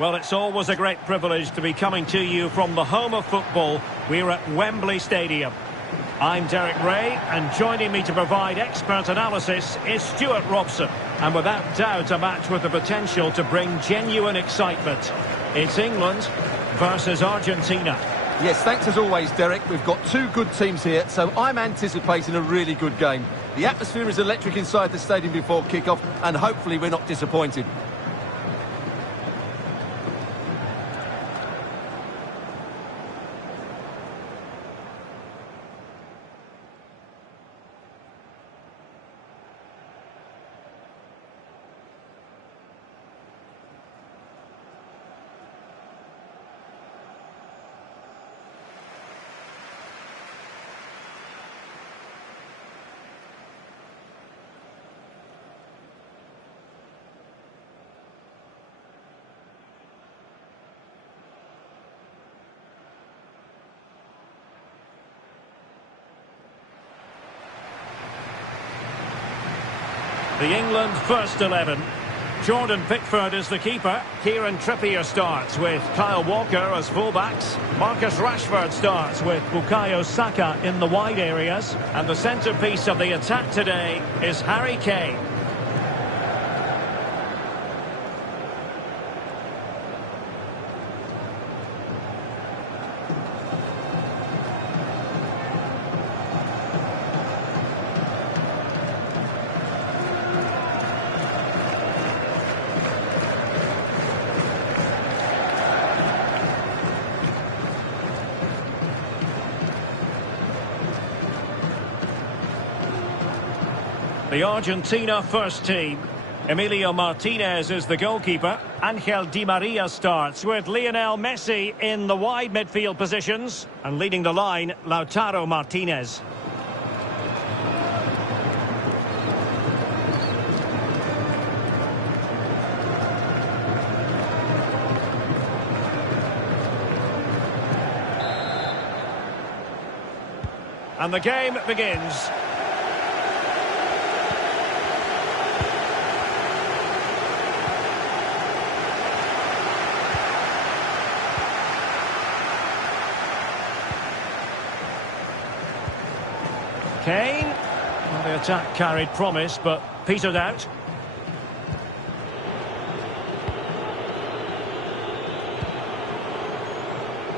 Well, it's always a great privilege to be coming to you from the home of football. We're at Wembley Stadium. I'm Derek Ray, and joining me to provide expert analysis is Stuart Robson. And without doubt, a match with the potential to bring genuine excitement. It's England versus Argentina. Yes, thanks as always, Derek. We've got two good teams here, so I'm anticipating a really good game. The atmosphere is electric inside the stadium before kick-off, and hopefully we're not disappointed. The England first 11. Jordan Pickford is the keeper. Kieran Trippier starts with Kyle Walker as fullbacks. Marcus Rashford starts with Bukayo Saka in the wide areas. And the centrepiece of the attack today is Harry Kane. The Argentina first team. Emilio Martinez is the goalkeeper. Angel Di Maria starts with Lionel Messi in the wide midfield positions. And leading the line, Lautaro Martinez. And the game begins. Kane. Well, the attack carried promise, but petered out.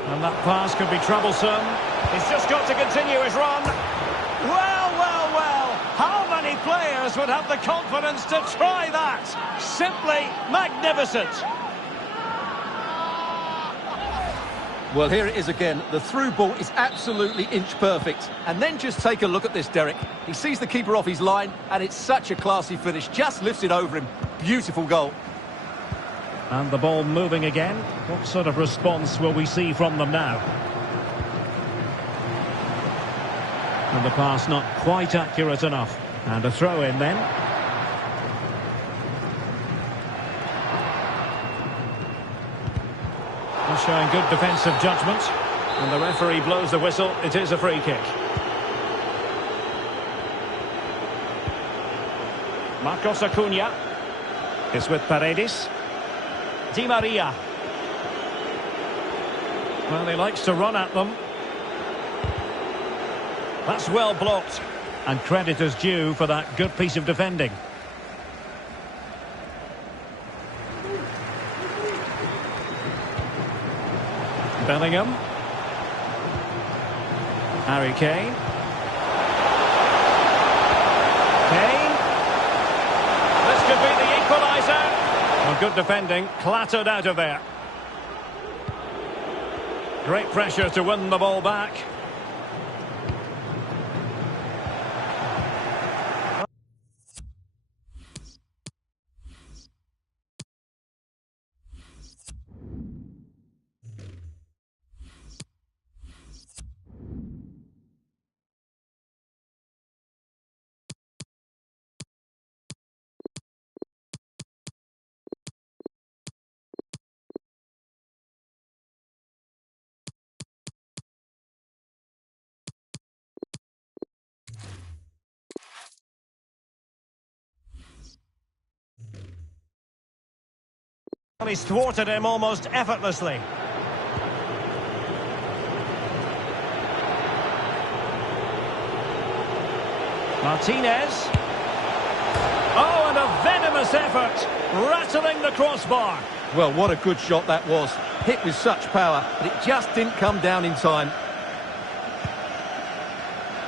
And that pass could be troublesome. He's just got to continue his run. Well, well, well. How many players would have the confidence to try that? Simply magnificent. Well, here it is again. The through ball is absolutely inch perfect. And then just take a look at this, Derek. He sees the keeper off his line, and it's such a classy finish. Just lifts it over him. Beautiful goal. And the ball moving again. What sort of response will we see from them now? And the pass not quite accurate enough. And a throw in then. Showing good defensive judgment. And the referee blows the whistle. It is a free kick. Marcos Acuna is with Paredes. Di Maria. Well, he likes to run at them. That's well blocked. And credit is due for that good piece of defending. Bellingham. Harry Kane. Kane. This could be the equaliser. Well, good defending, clattered out of there. Great pressure to win the ball back. He's thwarted him almost effortlessly. Martinez. Oh, and a venomous effort, rattling the crossbar. Well, what a good shot that was. Hit with such power, but it just didn't come down in time.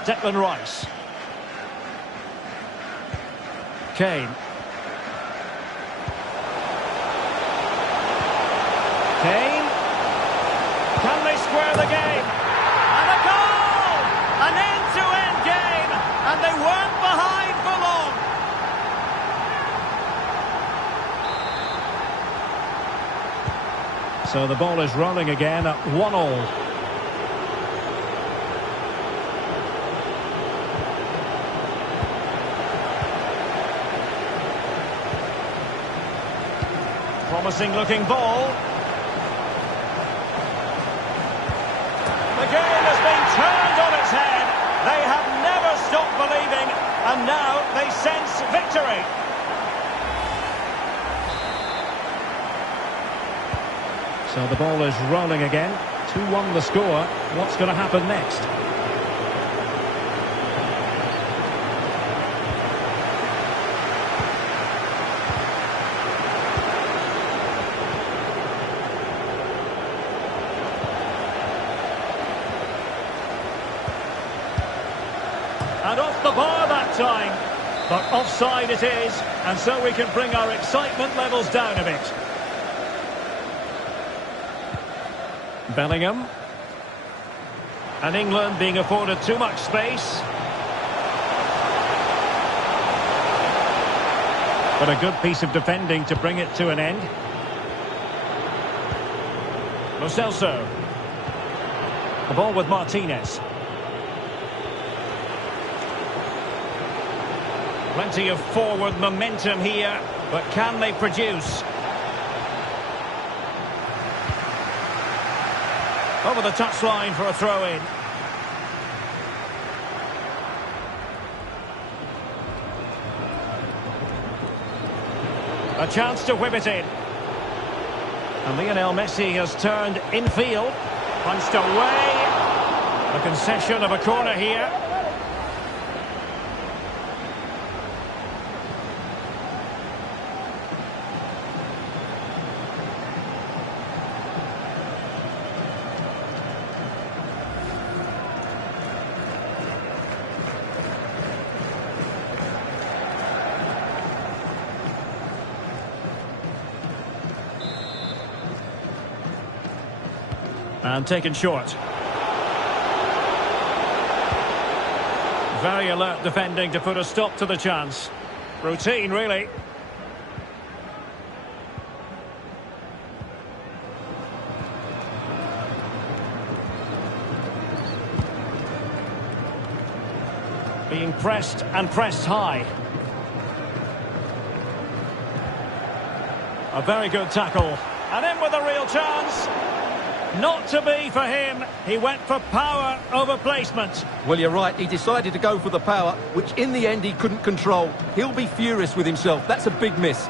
Declan Rice. Kane. Kane. Can they square the game? And a goal! An end-to-end game, and they weren't behind for long. So the ball is rolling again at 1-1. Promising looking ball. The game has been turned on its head. They have never stopped believing, and now they sense victory. So the ball is rolling again. 2-1 the score. What's going to happen next? And off the bar that time. But offside it is, and so we can bring our excitement levels down a bit. Bellingham. And England being afforded too much space. But a good piece of defending to bring it to an end. Lo Celso. The ball with Martinez. Plenty of forward momentum here, but can they produce? Over the touchline for a throw-in. A chance to whip it in. And Lionel Messi has turned infield. Punched away. A concession of a corner here. And taken short. Very alert defending to put a stop to the chance. Routine, really. Being pressed and pressed high. A very good tackle. And in with a real chance. Not to be for him. He went for power over placement. Well, you're right. He decided to go for the power, which in the end he couldn't control. He'll be furious with himself. That's a big miss.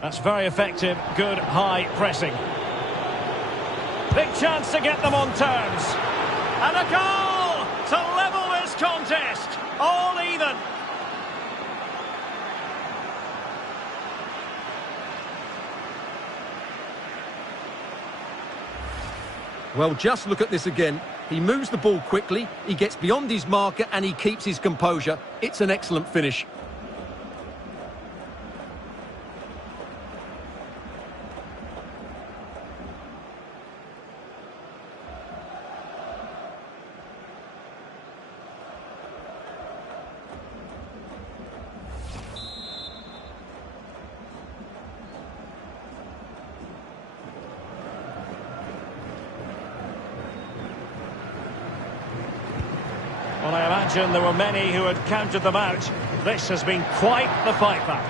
That's very effective, good high pressing. Big chance to get them on terms. And a goal to level this contest. All even. Well, just look at this again. He moves the ball quickly, he gets beyond his marker and he keeps his composure. It's an excellent finish. imagine there were many who had counted them out. This has been quite the fight back.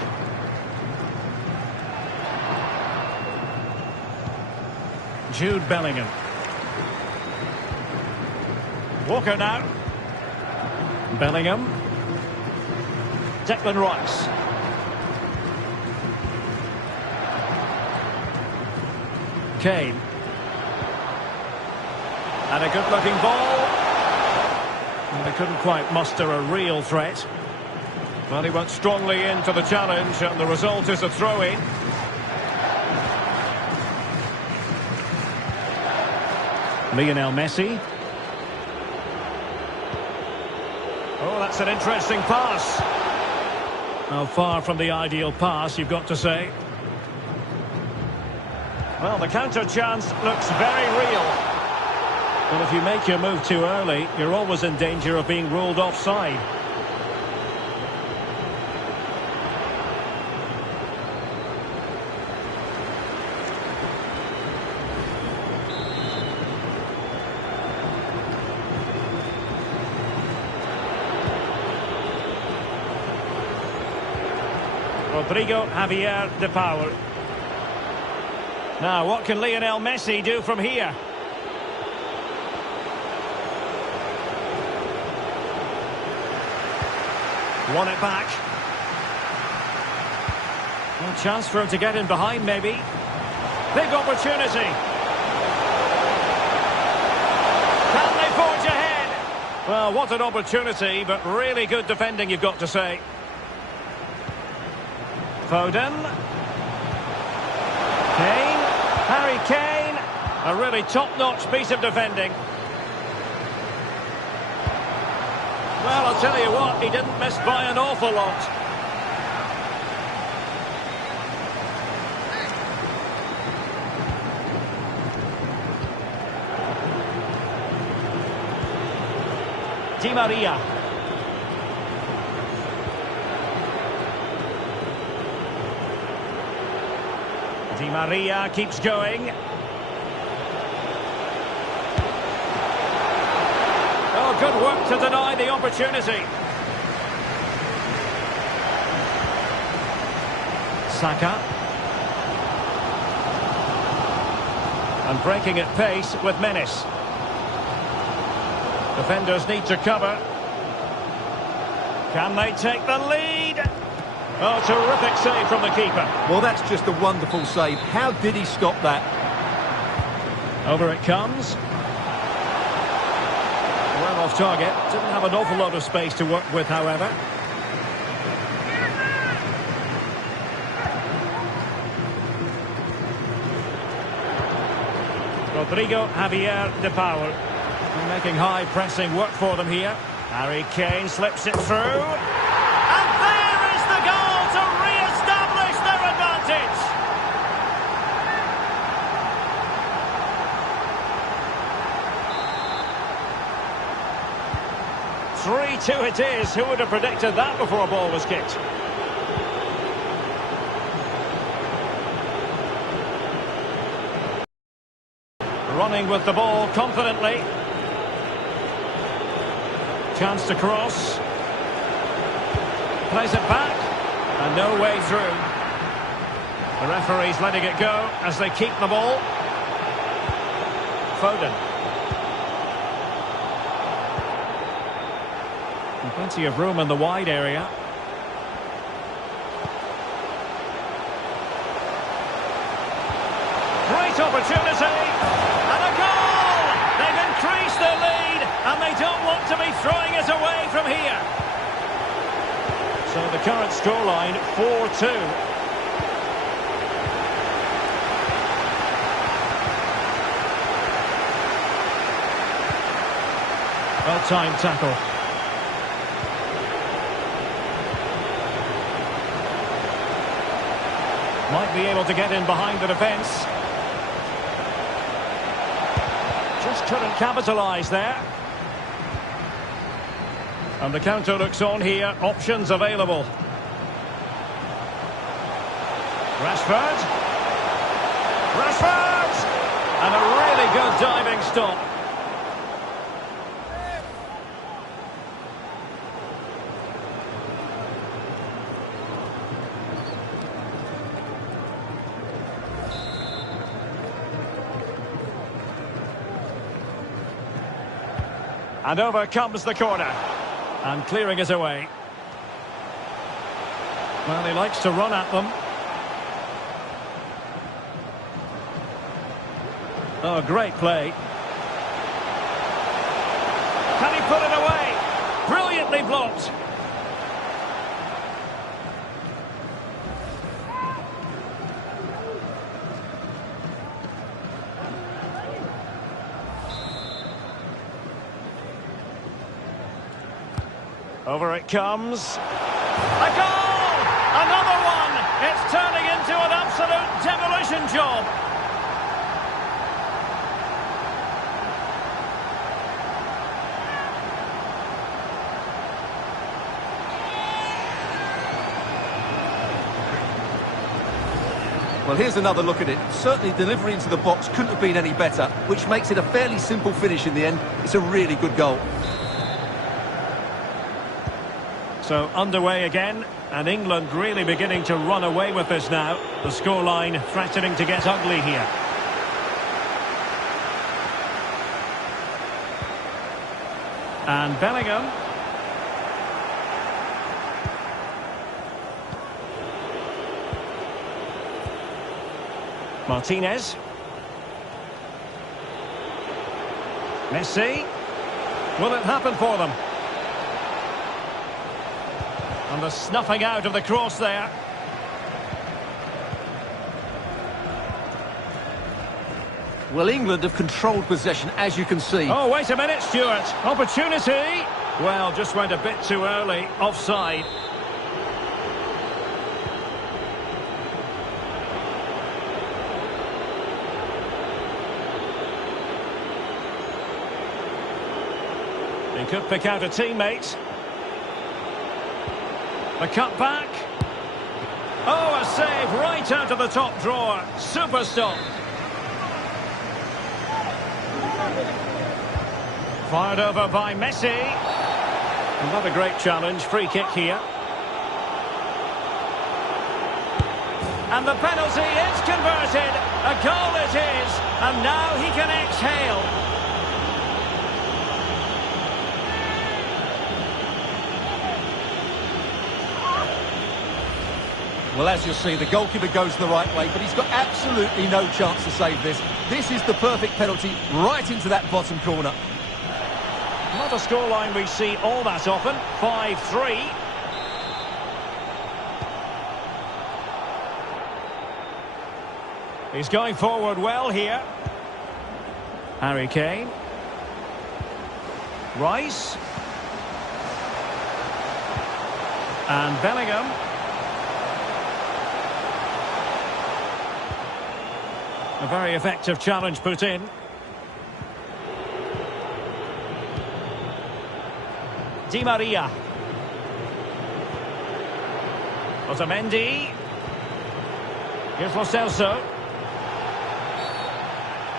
Jude Bellingham. Walker now. Bellingham. Declan Rice. Kane. And a good-looking ball. And they couldn't quite muster a real threat. Well, he went strongly into the challenge, and the result is a throw-in. Lionel Messi. Oh, that's an interesting pass. Now, far from the ideal pass, you've got to say. Well, the counter chance looks very real. But if you make your move too early, you're always in danger of being ruled offside. Rodrigo Javier de Paul. Now, what can Lionel Messi do from here? Won it back. Well, chance for him to get in behind, maybe. Big opportunity. Can they forge ahead? Well, what an opportunity, but really good defending, you've got to say. Foden. Kane. Harry Kane. A really top-notch piece of defending. Well, I'll tell you what, he didn't miss by an awful lot. Di Maria. Di Maria keeps going. Oh, good work to deny the opportunity. Saka. And breaking at pace with menace. Defenders need to cover. Can they take the lead? Oh, terrific save from the keeper. Well, that's just a wonderful save. How did he stop that? Over it comes. Well off target. Didn't have an awful lot of space to work with, however. Rodrigo Javier de Paul. Making high pressing work for them here. Harry Kane slips it through. And there is the goal to re-establish their advantage. "3-2 it is. Who would have predicted that before a ball was kicked? Running with the ball confidently. Chance to cross. Plays it back. And no way through. The referee's letting it go as they keep the ball. Foden. And plenty of room in the wide area. Great opportunity. And a goal! They've increased their lead, and they don't want to be throwing it away from here. So the current scoreline, 4-2. Well-timed tackle. Might be able to get in behind the defence. Just couldn't capitalise there. And the counter looks on here. Options available. Rashford. Rashford! And a really good diving stop. And over comes the corner. And clearing it away. Well, he likes to run at them. Oh, great play. Can he put it away? Brilliantly blocked. Over it comes. A goal! Another one! It's turning into an absolute demolition job. Well, here's another look at it. Certainly delivery into the box couldn't have been any better, which makes it a fairly simple finish in the end. It's a really good goal. So underway again, and England really beginning to run away with this now. The scoreline threatening to get ugly here. And Bellingham. Martinez. Messi. Will it happen for them? And the snuffing out of the cross there. Well, England have controlled possession, as you can see. Oh, wait a minute, Stuart. Opportunity. Well, just went a bit too early. Offside. He could pick out a teammate. The cutback. Oh, a save right out of the top drawer. Super stop. Fired over by Messi. Not a great challenge. Free kick here. And the penalty is converted. A goal it is. And now he can exhale. Well, as you'll see, the goalkeeper goes the right way, but he's got absolutely no chance to save this. This is the perfect penalty right into that bottom corner. Not a scoreline we see all that often. 5-3. He's going forward well here. Harry Kane. Rice. And Bellingham. A very effective challenge put in. Di Maria. Otamendi. Here's Lo Celso.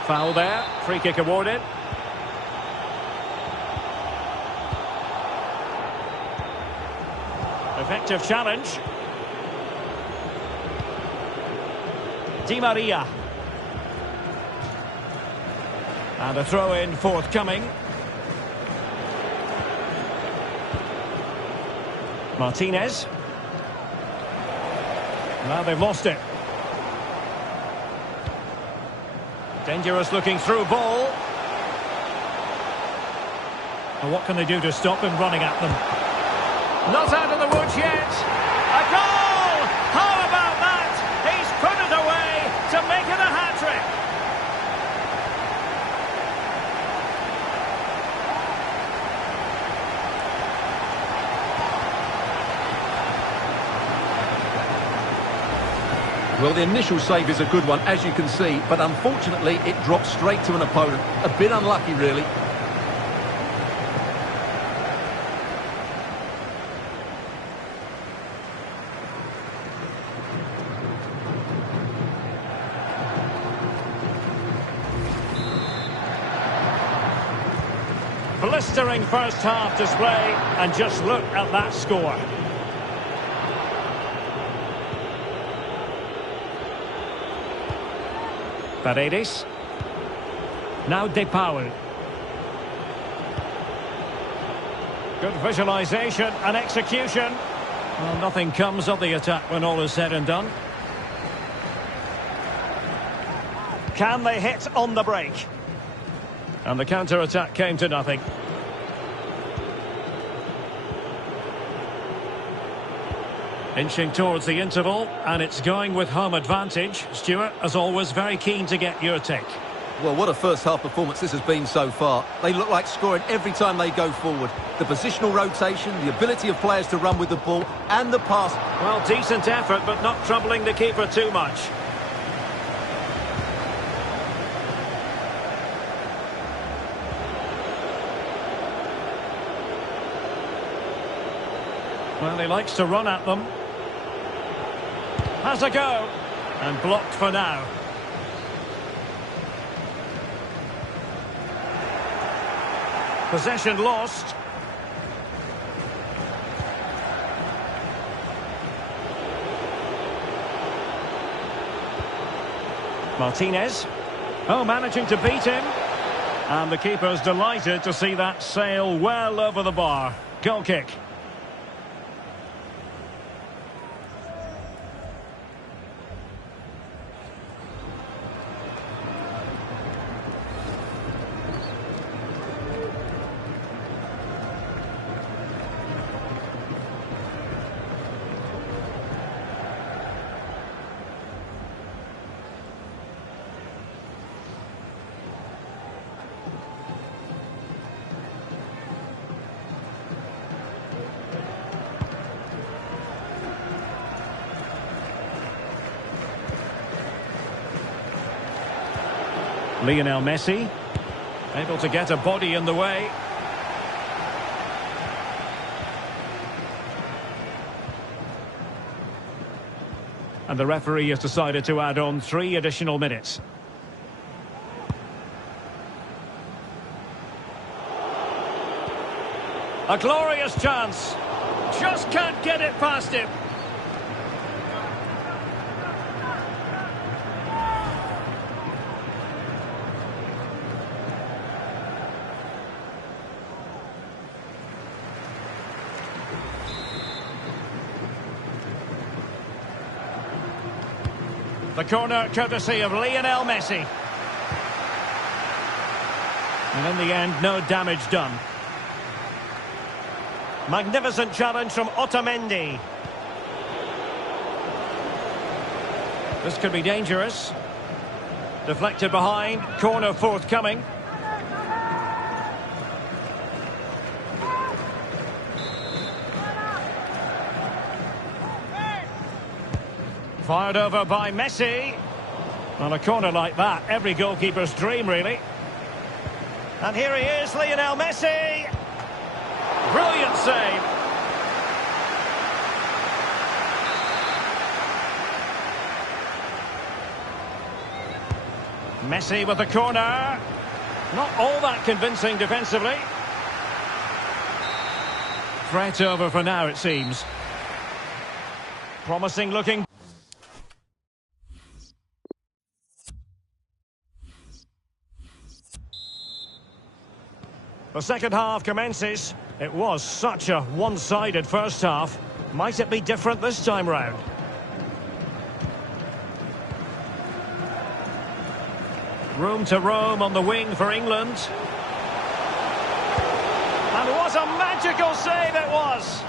Foul there. Free kick awarded. Effective challenge. Di Maria. And a throw-in forthcoming. Martinez. Now they've lost it. Dangerous looking through ball. And what can they do to stop him running at them? Not out of the woods yet. A goal! How about that? He's put it away to make it a hat-trick. Well, the initial save is a good one, as you can see, but unfortunately it drops straight to an opponent. A bit unlucky, really. Blistering first half display, and just look at that score. Paredes. Now De Paul. Good visualisation and execution. Well, nothing comes of the attack when all is said and done. Can they hit on the break? And the counter-attack came to nothing. Inching towards the interval, and it's going with home advantage. Stuart, as always, very keen to get your take. Well, what a first-half performance this has been so far. They look like scoring every time they go forward. The positional rotation, the ability of players to run with the ball, and the pass. Well, decent effort, but not troubling the keeper too much. Well, he likes to run at them. Has a go. And blocked for now. Possession lost. Martinez. Oh, managing to beat him. And the keeper's delighted to see that sail well over the bar. Goal kick. Lionel Messi, able to get a body in the way. And the referee has decided to add on 3 additional minutes. A glorious chance. Just can't get it past him. The corner courtesy of Lionel Messi. And in the end, no damage done. Magnificent challenge from Otamendi. This could be dangerous. Deflected behind, corner forthcoming. Fired over by Messi. On a corner like that, every goalkeeper's dream, really. And here he is, Lionel Messi. Brilliant save. Messi with the corner. Not all that convincing defensively. Threat over for now, it seems. Promising looking. The second half commences. It was such a one-sided first half. Might it be different this time round? Room to roam on the wing for England. And what a magical save it was!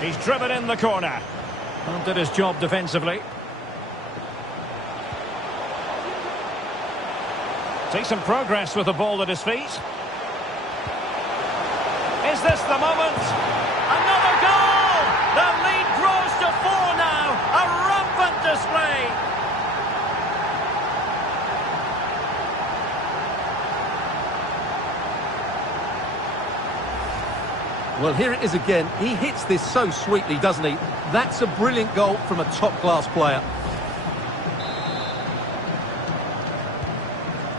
He's driven in the corner. And did his job defensively. Decent progress with the ball at his feet. Is this the moment? Another goal! The lead grows to 4 now. A rampant display. Well, here it is again. He hits this so sweetly, doesn't he? That's a brilliant goal from a top-class player.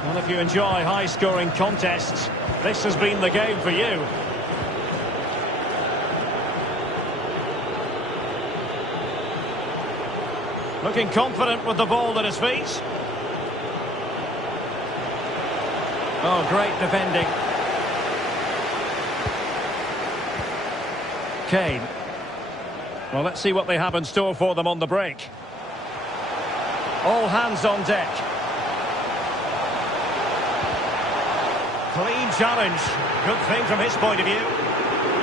Well, if you enjoy high-scoring contests, this has been the game for you. Looking confident with the ball at his feet. Oh, great defending. Kane. Well, let's see what they have in store for them on the break. All hands on deck. Clean challenge. Good thing from his point of view.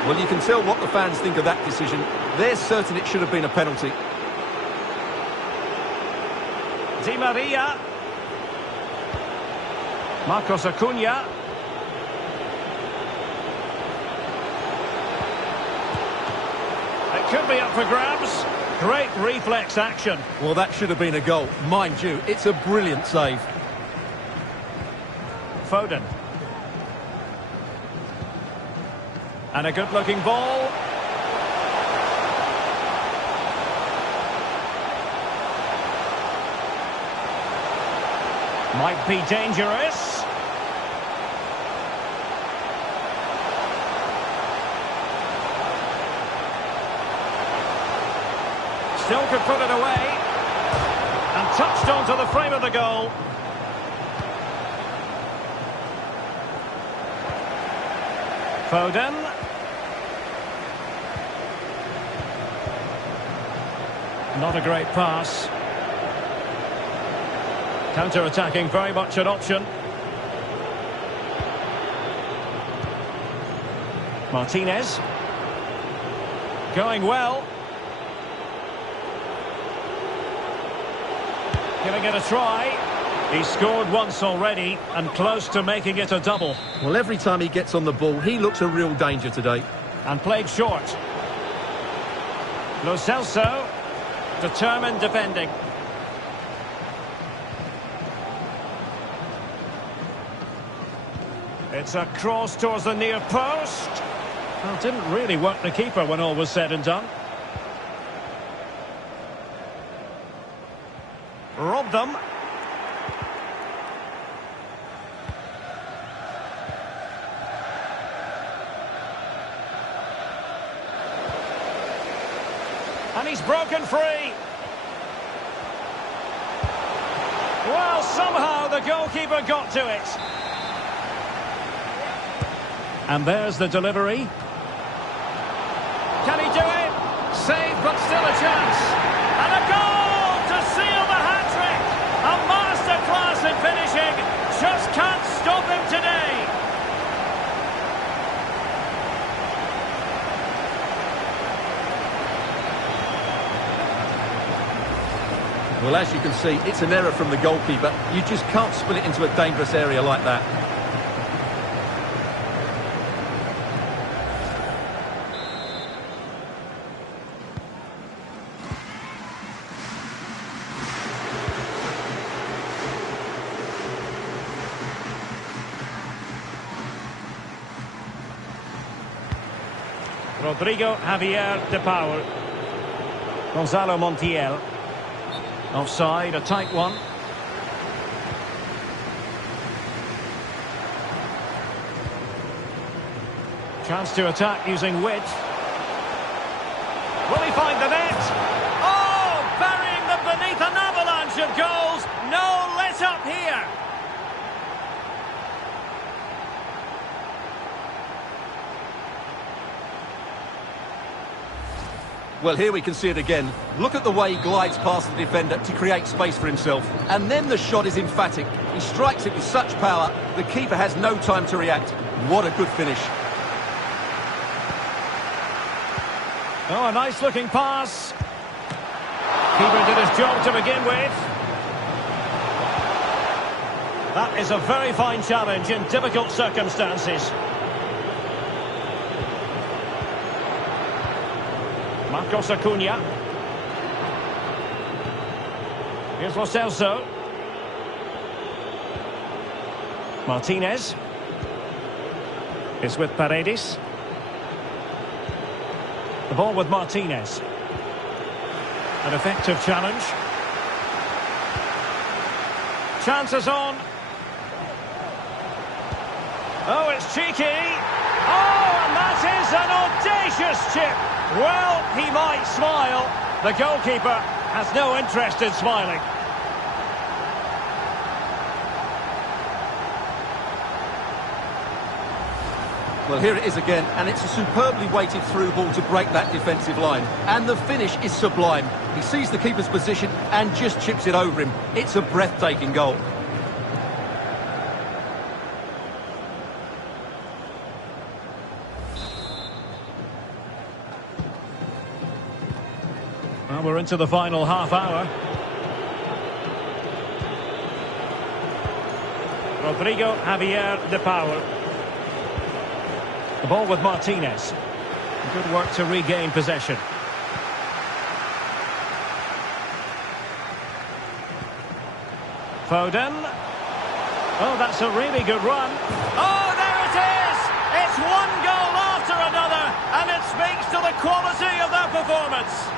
Well, you can tell what the fans think of that decision. They're certain it should have been a penalty. Di Maria. Marcos Acuna. It could be up for grabs. Great reflex action. Well, that should have been a goal. Mind you, it's a brilliant save. Foden. And a good-looking ball. Might be dangerous. Still could put it away. And touched onto the frame of the goal. Foden. Not a great pass. Counter-attacking, very much an option. Martinez. Going well. Giving it a try. He's scored once already and close to making it a double. Well, every time he gets on the ball, he looks a real danger today. And played short. Lo Celso. Determined defending. It's a cross towards the near post. Well, didn't really work the keeper when all was said and done. Robbed them. And he's broken free. Well, somehow the goalkeeper got to it. And there's the delivery. Can he do it? Save, but still a chance. And a goal to seal the hat-trick. A masterclass in finishing. Just can't stop him today. Well, as you can see, it's an error from the goalkeeper. You just can't spin it into a dangerous area like that. Rodrigo Javier de Paul. Gonzalo Montiel. Offside, a tight one. Chance to attack using width. Will he find the net? Oh, burying them beneath an avalanche of goals. No let up here. Well, here we can see it again. Look at the way he glides past the defender to create space for himself. And then the shot is emphatic. He strikes it with such power, the keeper has no time to react. What a good finish. Oh, a nice-looking pass. Keeper did his job to begin with. That is a very fine challenge in difficult circumstances. Marcos Acuna. Here's Lo Celso. Martinez. It's with Paredes. The ball with Martinez. An effective challenge. Chances on. Oh, it's cheeky. Oh, and that is an audacious chip. Well, he might smile. The goalkeeper has no interest in smiling. Well, here it is again, and it's a superbly weighted through ball to break that defensive line. And the finish is sublime. He sees the keeper's position and just chips it over him. It's a breathtaking goal. Well, we're into the final half hour. Rodrigo Javier de Paul. The ball with Martinez. Good work to regain possession. Foden. Oh, that's a really good run. Oh, there it is! It's one goal after another, and it speaks to the quality of that performance.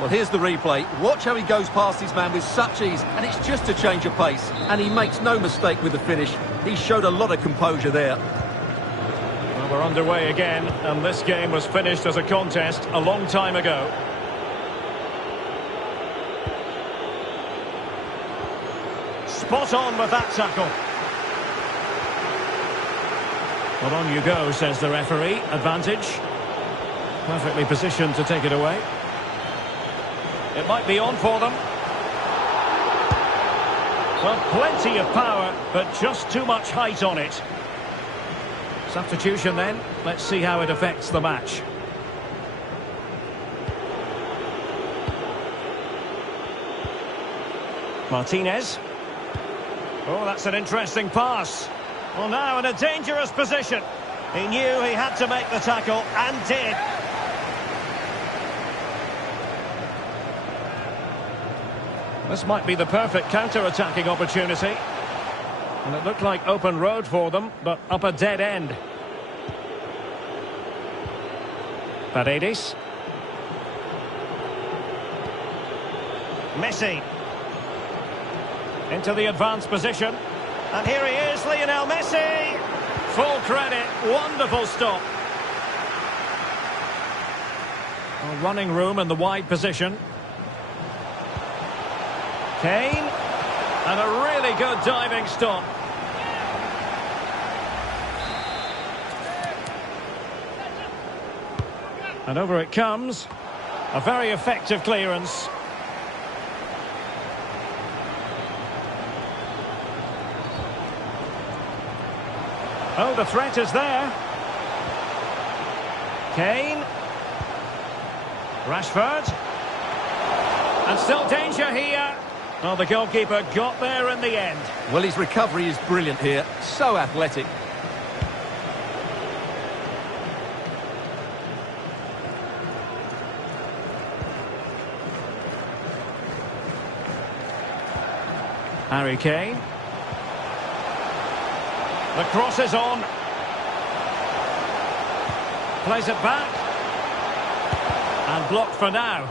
Well, here's the replay. Watch how he goes past his man with such ease, and it's just a change of pace. And he makes no mistake with the finish. He showed a lot of composure there. Well, we're underway again, and this game was finished as a contest a long time ago. Spot on with that tackle. Well, on you go, says the referee. Advantage. Perfectly positioned to take it away. It might be on for them. Well, plenty of power, but just too much height on it. Substitution then. Let's see how it affects the match. Martinez. Oh, that's an interesting pass. Well, now in a dangerous position. He knew he had to make the tackle, and did. This might be the perfect counter-attacking opportunity. And it looked like open road for them, but up a dead end. Paredes. Messi. Into the advanced position. And here he is, Lionel Messi. Full credit, wonderful stop. Well, running room in the wide position. Kane, and a really good diving stop. And over it comes. A very effective clearance. Oh, the threat is there. Kane. Rashford. And still danger here. Well, the goalkeeper got there in the end. Well, his recovery is brilliant here. So athletic. Harry Kane. The cross is on. Plays it back. And blocked for now.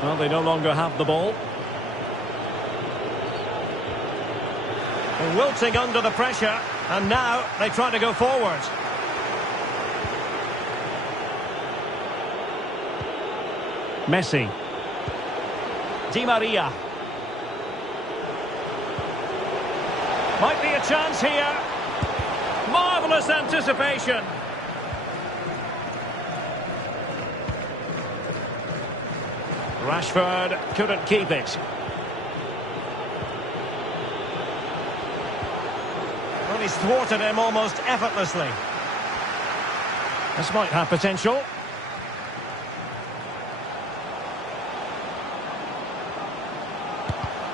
Well, they no longer have the ball. They're wilting under the pressure, and now they try to go forward. Messi. Di Maria. Might be a chance here. Marvellous anticipation. Rashford couldn't keep it. Well, he's thwarted him almost effortlessly. This might have potential.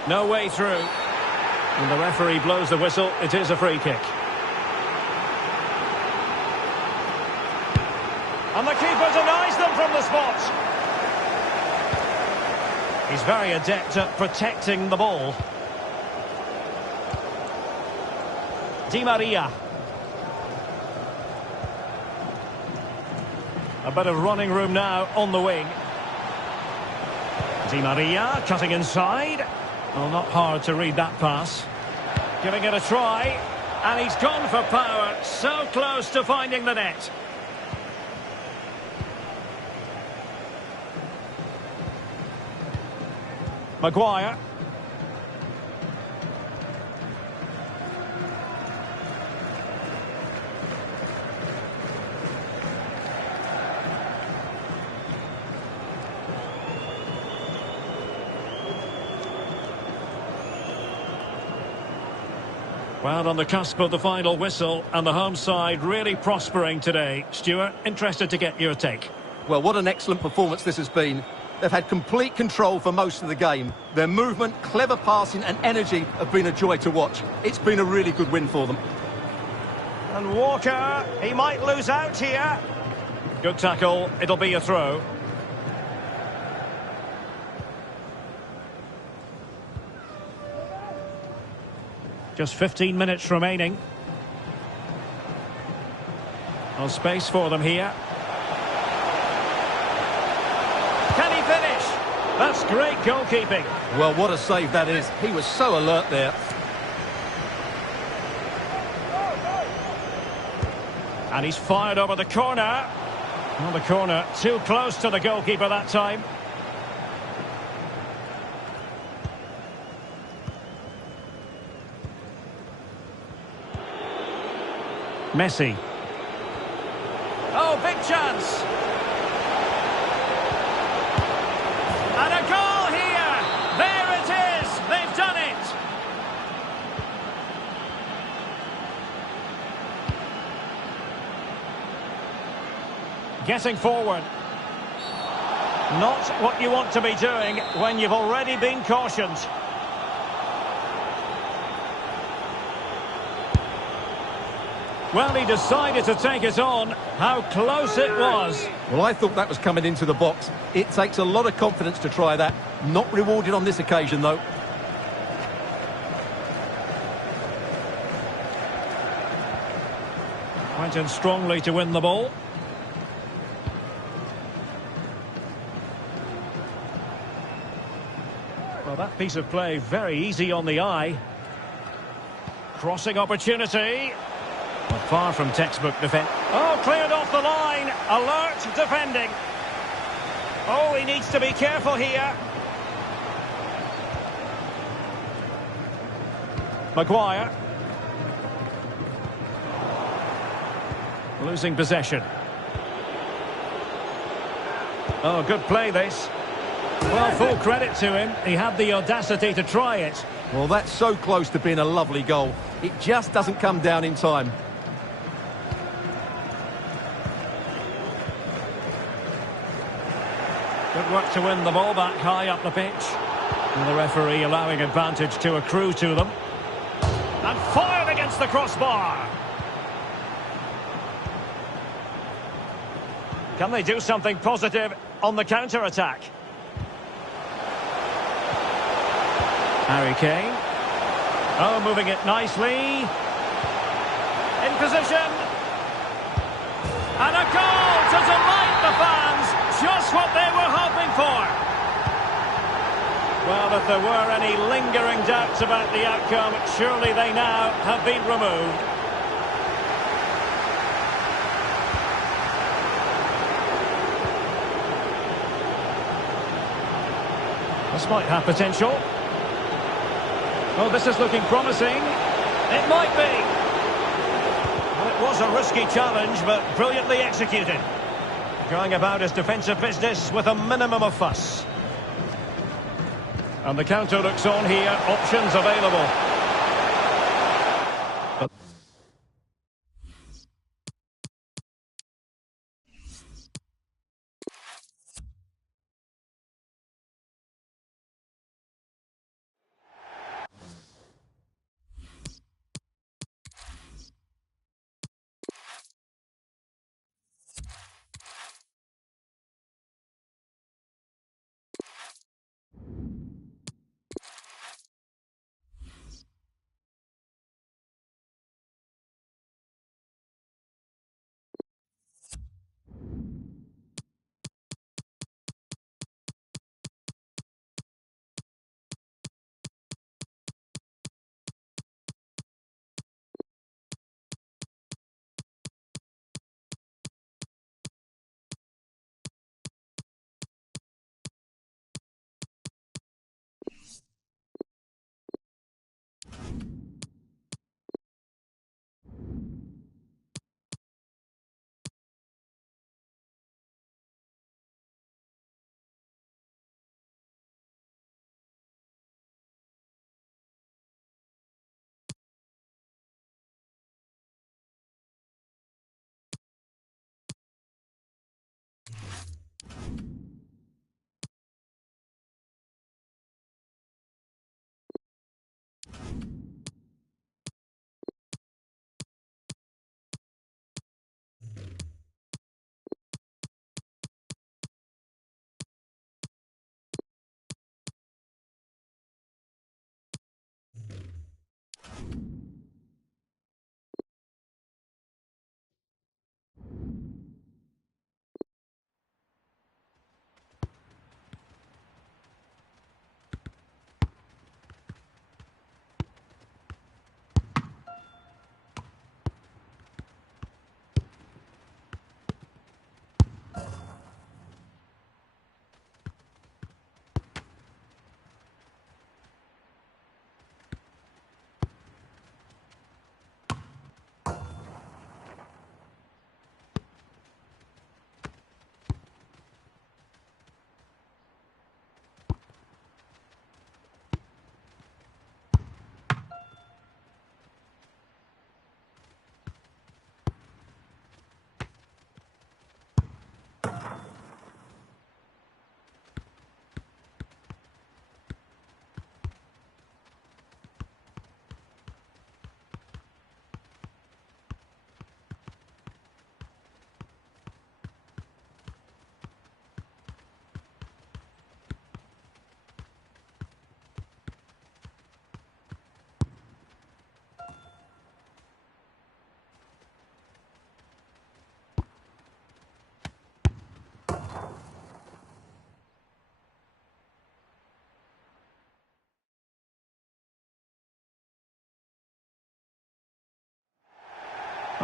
No way through. And the referee blows the whistle. It is a free kick. And the keeper denies them from the spot. He's very adept at protecting the ball. Di Maria. A bit of running room now on the wing. Di Maria cutting inside. Well, not hard to read that pass. Giving it a try. And he's gone for power, so close to finding the net. Maguire. Well, on the cusp of the final whistle, and the home side really prospering today. Stuart, interested to get your take. Well, what an excellent performance this has been. They've had complete control for most of the game. Their movement, clever passing and energy have been a joy to watch. It's been a really good win for them. And Walker, he might lose out here. Good tackle, it'll be a throw. Just 15 minutes remaining. No space for them here. Can he finish? That's great goalkeeping. Well, what a save that is. He was so alert there. And he's fired over the corner. On the corner, too close to the goalkeeper that time. Messi. Oh, big chance. And a goal here. There it is. They've done it. Getting forward. Not what you want to be doing when you've already been cautioned. Well, he decided to take it on. How close it was. Well, I thought that was coming into the box. It takes a lot of confidence to try that. Not rewarded on this occasion, though. Went in strongly to win the ball. Well, that piece of play very easy on the eye. Crossing opportunity. But far from textbook defense. Oh, cleared off the line. Alert defending. Oh, he needs to be careful here. Maguire. Losing possession. Oh, good play this. Well, full credit to him. He had the audacity to try it. Well, that's so close to being a lovely goal. It just doesn't come down in time. Good work to win the ball back high up the pitch. And the referee allowing advantage to accrue to them. And fired against the crossbar. Can they do something positive on the counter-attack? Harry Kane. Oh, moving it nicely. In position. And a goal to delight the fans. Just what they were hoping for. Well, if there were any lingering doubts about the outcome, surely they now have been removed. This might have potential. Oh, this is looking promising. It might be. Well, it was a risky challenge, but brilliantly executed. Going about his defensive business with a minimum of fuss. And the counter looks on here. Options available.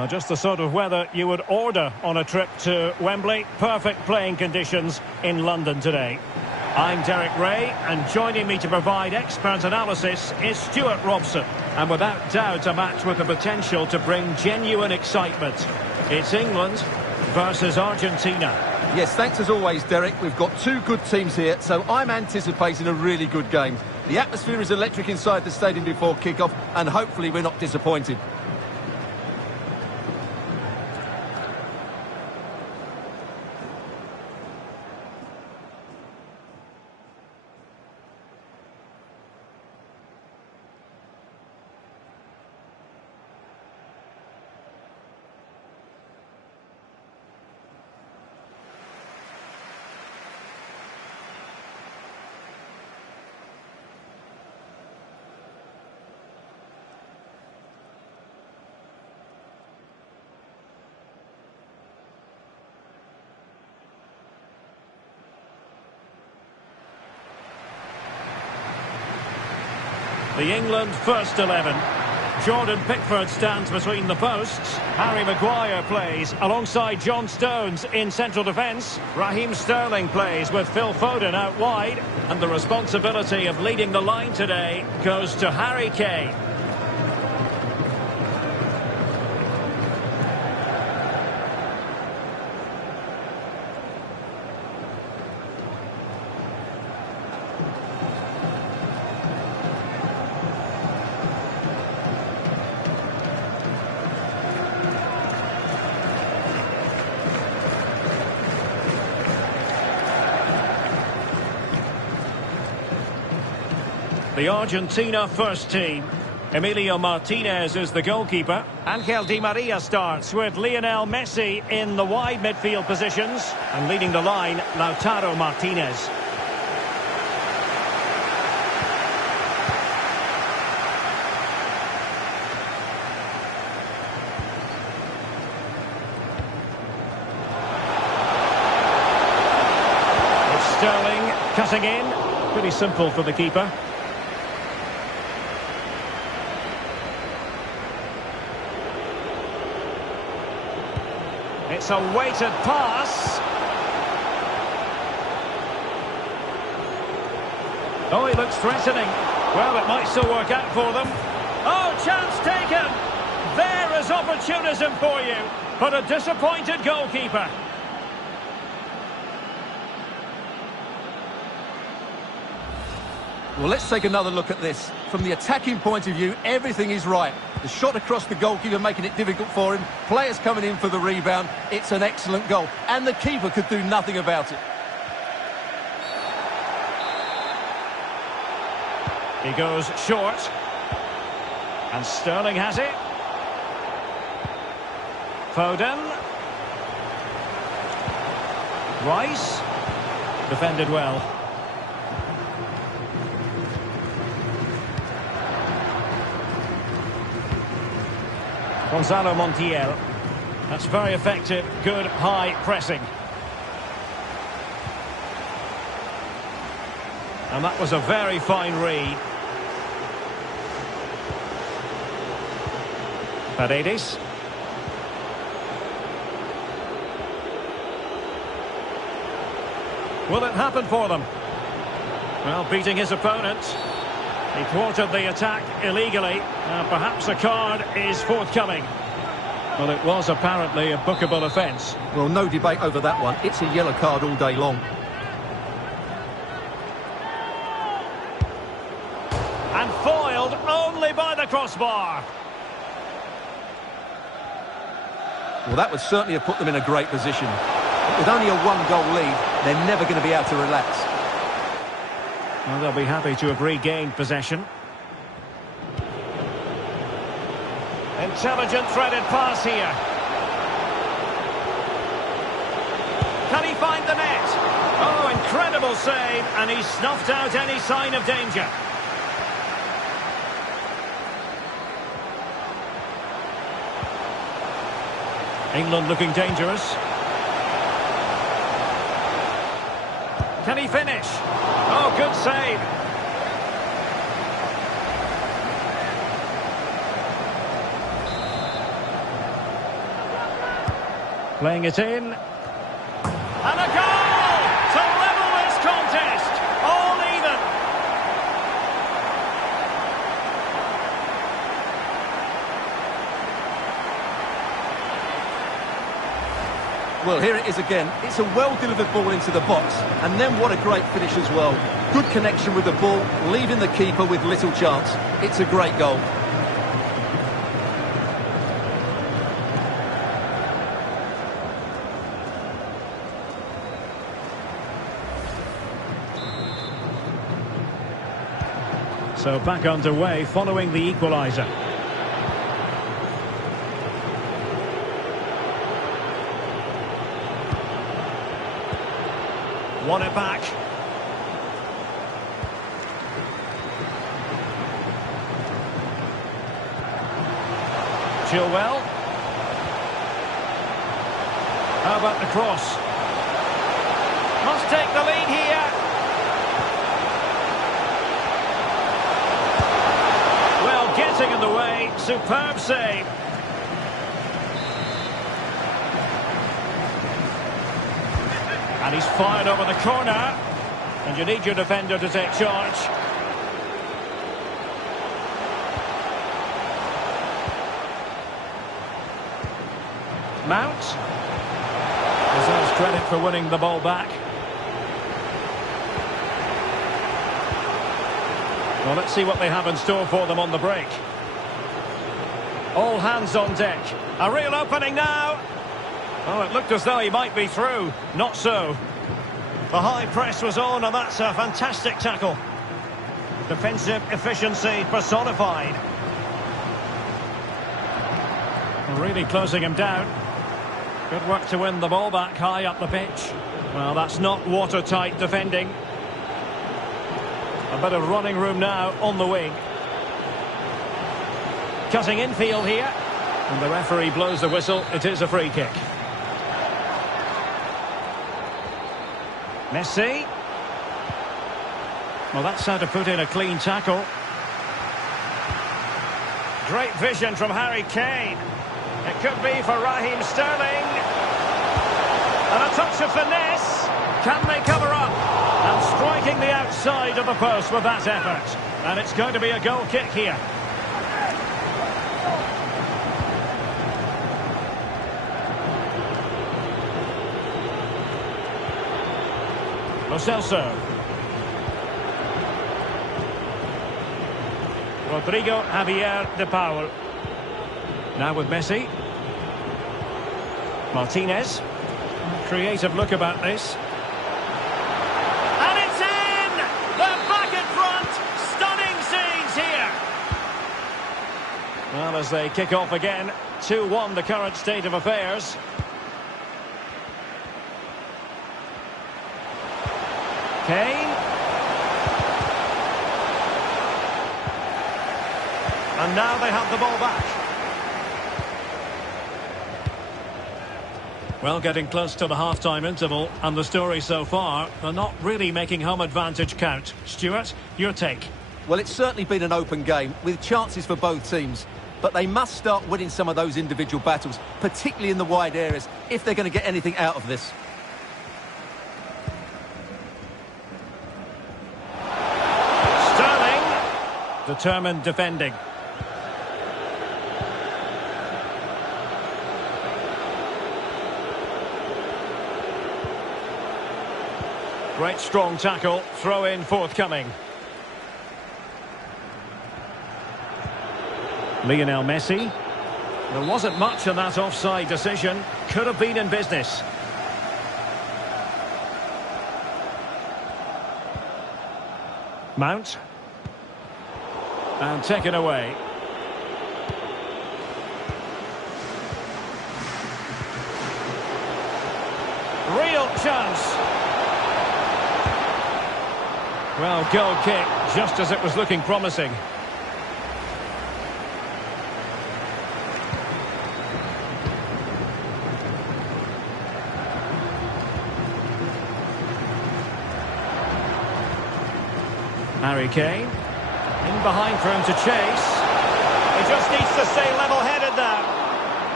Just the sort of weather you would order on a trip to Wembley. Perfect playing conditions in London today. I'm Derek Ray, and joining me to provide expert analysis is Stuart Robson. And without doubt, a match with the potential to bring genuine excitement. It's England versus Argentina. Yes, thanks as always, Derek. We've got two good teams here, so I'm anticipating a really good game. The atmosphere is electric inside the stadium before kick-off, and hopefully we're not disappointed. The England first 11. Jordan Pickford stands between the posts. Harry Maguire plays alongside John Stones in central defence. Raheem Sterling plays with Phil Foden out wide. And the responsibility of leading the line today goes to Harry Kane. The Argentina first team. Emilio Martinez is the goalkeeper. Angel Di Maria starts with Lionel Messi in the wide midfield positions. And leading the line, Lautaro Martinez. It's Sterling cutting in. Pretty simple for the keeper. It's a weighted pass. Oh, he looks threatening. Well, it might still work out for them. Oh, chance taken. There is opportunism for you. But a disappointed goalkeeper. Well, let's take another look at this. From the attacking point of view, everything is right. The shot across the goalkeeper making it difficult for him. Players coming in for the rebound. It's an excellent goal. And the keeper could do nothing about it. He goes short. And Sterling has it. Foden. Rice. Defended well. Gonzalo Montiel. That's very effective, good high pressing. And that was a very fine read. Paredes. Will it happen for them? Well, beating his opponent. He thwarted the attack illegally. Perhaps a card is forthcoming. Well, it was apparently a bookable offence. Well, no debate over that one. It's a yellow card all day long. And foiled only by the crossbar. Well, that would certainly have put them in a great position. But with only a one-goal lead, they're never going to be able to relax. Well, they'll be happy to have regained possession. Intelligent threaded pass here. Can he find the net? Oh, incredible save, and he snuffed out any sign of danger. England looking dangerous. Can he finish? Oh, good save. Playing it in. And a goal to level this contest. All even. Well, here it is again. It's a well-delivered ball into the box. And then what a great finish as well. Good connection with the ball, leaving the keeper with little chance. It's a great goal. So back underway following the equaliser. Won it back. Chilwell. How about the cross? Must take the lead here. Well, getting in the way. Superb save. And he's fired over the corner. And you need your defender to take charge. Mount. Deserves credit for winning the ball back. Well, let's see what they have in store for them on the break. All hands on deck. A real opening now. Oh, it looked as though he might be through. Not so. The high press was on, and that's a fantastic tackle. Defensive efficiency personified. Really closing him down. Good work to win the ball back high up the pitch. Well, that's not watertight defending. A bit of running room now on the wing. Cutting infield here. And the referee blows the whistle. It is a free kick. Messi. Well, that's how to put in a clean tackle. Great vision from Harry Kane. It could be for Raheem Sterling. And a touch of finesse. Can they cover up? And striking the outside of the post with that effort. And it's going to be a goal kick here. Lo Celso. Rodrigo Javier de Paul. Now with Messi. Martinez. Creative look about this. And it's in! They're back in front! Stunning scenes here! Well, as they kick off again, 2-1 the current state of affairs. Kane. And now they have the ball back. Well, getting close to the half-time interval, and the story so far, they're not really making home advantage count. Stuart, your take? Well, it's certainly been an open game, with chances for both teams. But they must start winning some of those individual battles, particularly in the wide areas, if they're going to get anything out of this. Determined defending. Great strong tackle, throw in forthcoming. Lionel Messi. There wasn't much in that offside decision. Could have been in business. Mount. And taken away. Real chance. Well, goal kick, just as it was looking promising. Harry Kane. In behind for him to chase. He just needs to stay level-headed now.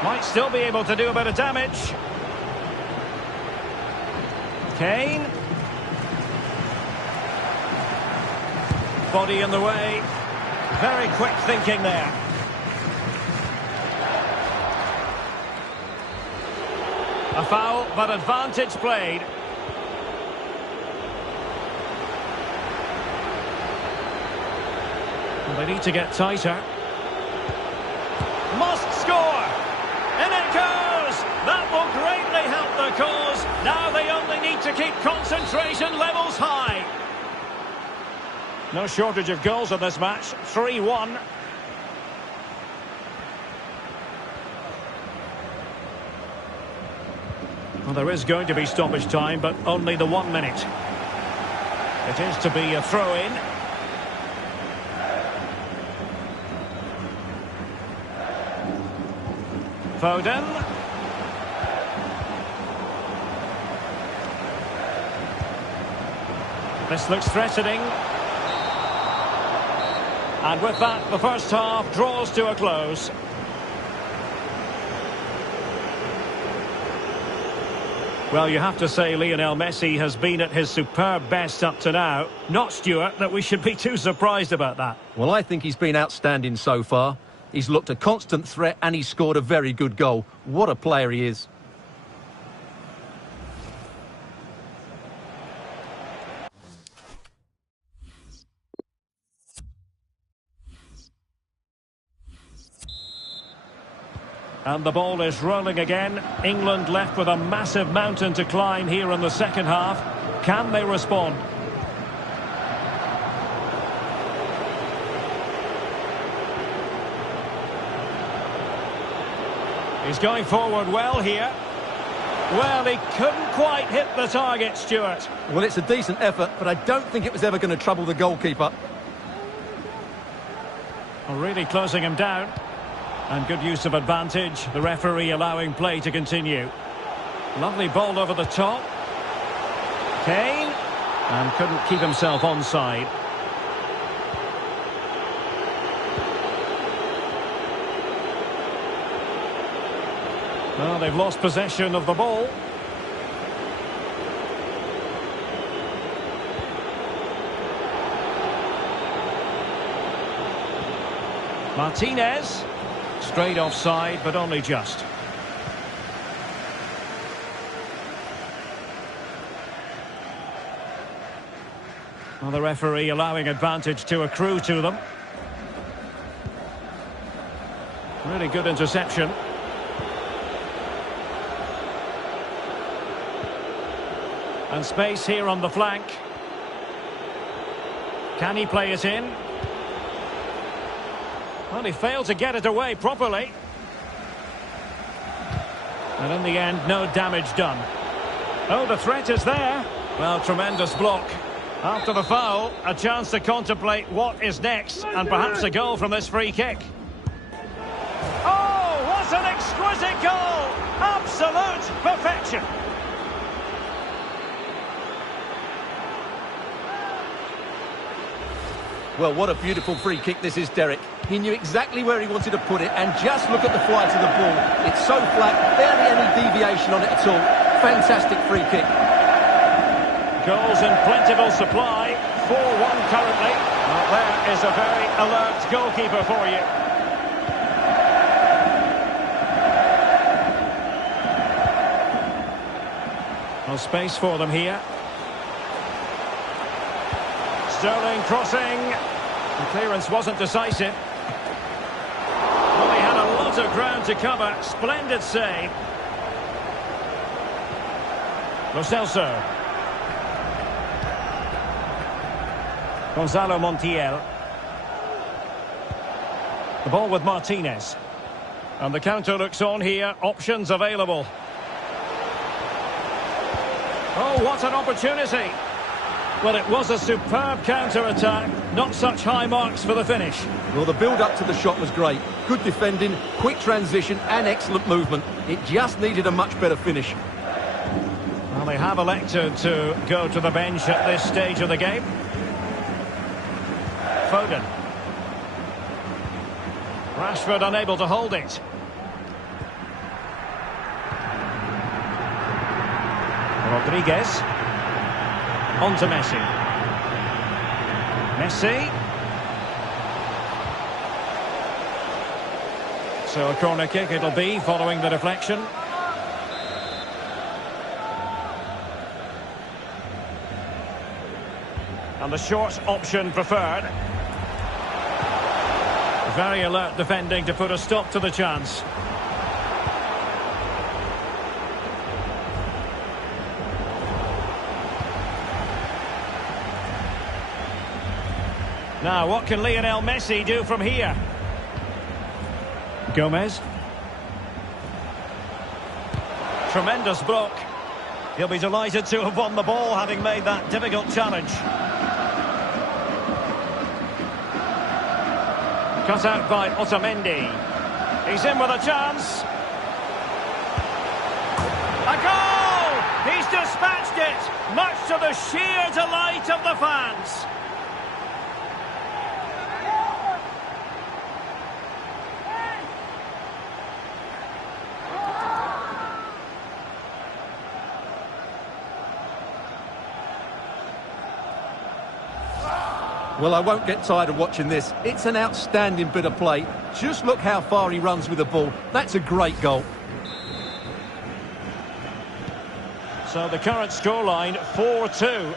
Might still be able to do a bit of damage. Kane. Body in the way. Very quick thinking there. A foul, but advantage played. Well, they need to get tighter. Must score! In it goes! That will greatly help the cause. Now they only need to keep concentration levels high. No shortage of goals in this match. 3-1. Well, there is going to be stoppage time, but only the 1 minute. It is to be a throw-in. Foden. This looks threatening. And with that, the first half draws to a close. Well, you have to say Lionel Messi has been at his superb best up to now. Not, Stuart, that we should be too surprised about that. Well, I think he's been outstanding so far. He's looked a constant threat and he's scored a very good goal. What a player he is. And the ball is rolling again. England left with a massive mountain to climb here in the second half. Can they respond? He's going forward well here. Well, he couldn't quite hit the target, Stuart. Well, it's a decent effort, but I don't think it was ever going to trouble the goalkeeper. Well, really closing him down. And good use of advantage. The referee allowing play to continue. Lovely ball over the top. Kane. And couldn't keep himself onside. Well, they've lost possession of the ball. Martinez. Straight offside, but only just. Well, the referee allowing advantage to accrue to them. Really good interception. And space here on the flank. Can he play it in? Well, he failed to get it away properly. And in the end, no damage done. Oh, the threat is there. Well, tremendous block. After the foul, a chance to contemplate what is next, and perhaps a goal from this free kick. Oh, what an exquisite goal! Absolute perfection. Well, what a beautiful free kick this is, Derek. He knew exactly where he wanted to put it, and just look at the flight of the ball. It's so flat, barely any deviation on it at all. Fantastic free kick. Goals in plentiful supply. 4-1 currently. Well, there is a very alert goalkeeper for you. No space for them here. Sterling crossing. The clearance wasn't decisive. Well, he had a lot of ground to cover. Splendid save. Lo Celso. Gonzalo Montiel. The ball with Martinez. And the counter looks on here. Options available. Oh, what an opportunity. Well, it was a superb counter-attack. Not such high marks for the finish. Well, the build-up to the shot was great. Good defending, quick transition and excellent movement. It just needed a much better finish. Well, they have elected to go to the bench at this stage of the game. Foden. Rashford unable to hold it. Rodriguez. On to Messi. Messi. So a corner kick it'll be following the deflection. And the short option preferred. Very alert defending to put a stop to the chance. Now, what can Lionel Messi do from here? Gomez. Tremendous block. He'll be delighted to have won the ball, having made that difficult challenge. Cut out by Otamendi. He's in with a chance. A goal! He's dispatched it, much to the sheer delight of the fans. Well, I won't get tired of watching this. It's an outstanding bit of play. Just look how far he runs with the ball. That's a great goal. So the current scoreline, 4-2.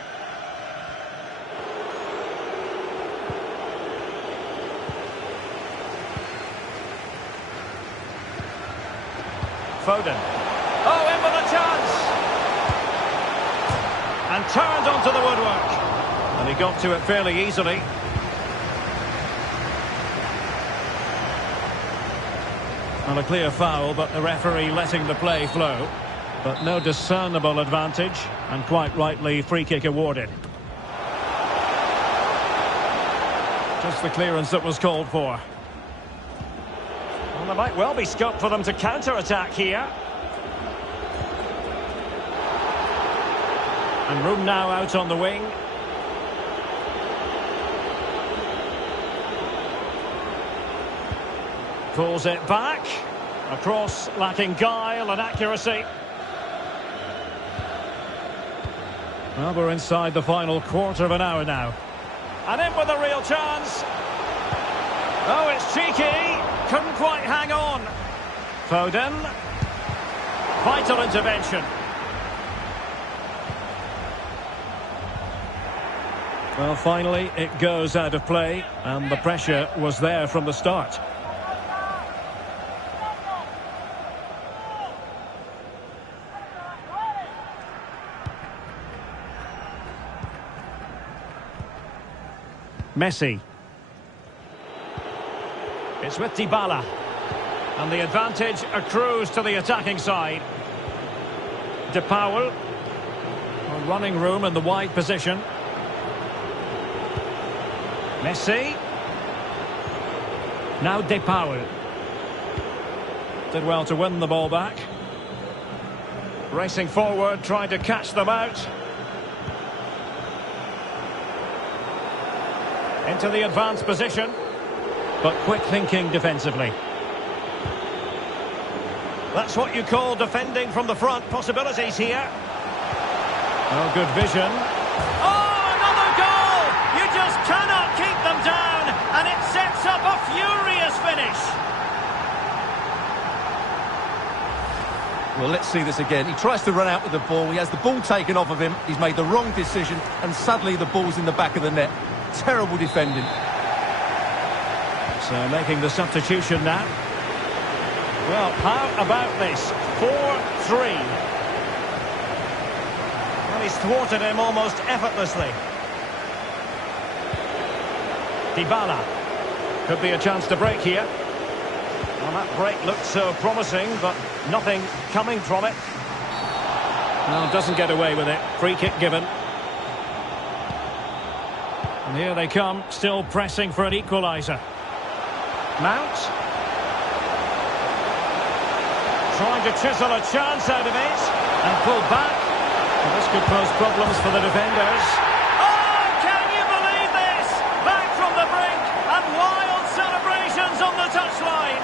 Foden. Oh, in with a chance! And turned onto the woodwork. And he got to it fairly easily. Well, a clear foul, but the referee letting the play flow. But no discernible advantage, and quite rightly free kick awarded. Just the clearance that was called for. Well, there might well be scope for them to counter-attack here. And room now out on the wing. Pulls it back. A cross lacking guile and accuracy. Well, we're inside the final quarter of an hour now. And in with a real chance. Oh, it's cheeky. Couldn't quite hang on. Foden. Vital intervention. Well, finally, it goes out of play. And the pressure was there from the start. Messi. It's with Dybala. And the advantage accrues to the attacking side. De Paul. Running room in the wide position. Messi. Now De Paul. Did well to win the ball back. Racing forward, trying to catch them out. Into the advanced position, but quick thinking defensively. That's what you call defending from the front. Possibilities here. Oh, good vision. Oh, another goal! You just cannot keep them down, and it sets up a furious finish. Well, let's see this again. He tries to run out with the ball. He has the ball taken off of him. He's made the wrong decision, and suddenly the ball's in the back of the net. Terrible defending. So making the substitution now. Well, how about this? 4-3. Well, he's thwarted him almost effortlessly. Dybala. Could be a chance to break here. Well, that break looked so promising, but nothing coming from it. Well, doesn't get away with it. Free kick given. And here they come, still pressing for an equaliser. Mount. Trying to chisel a chance out of it. And pull back. Well, this could pose problems for the defenders. Oh, can you believe this? Back from the brink. And wild celebrations on the touchline.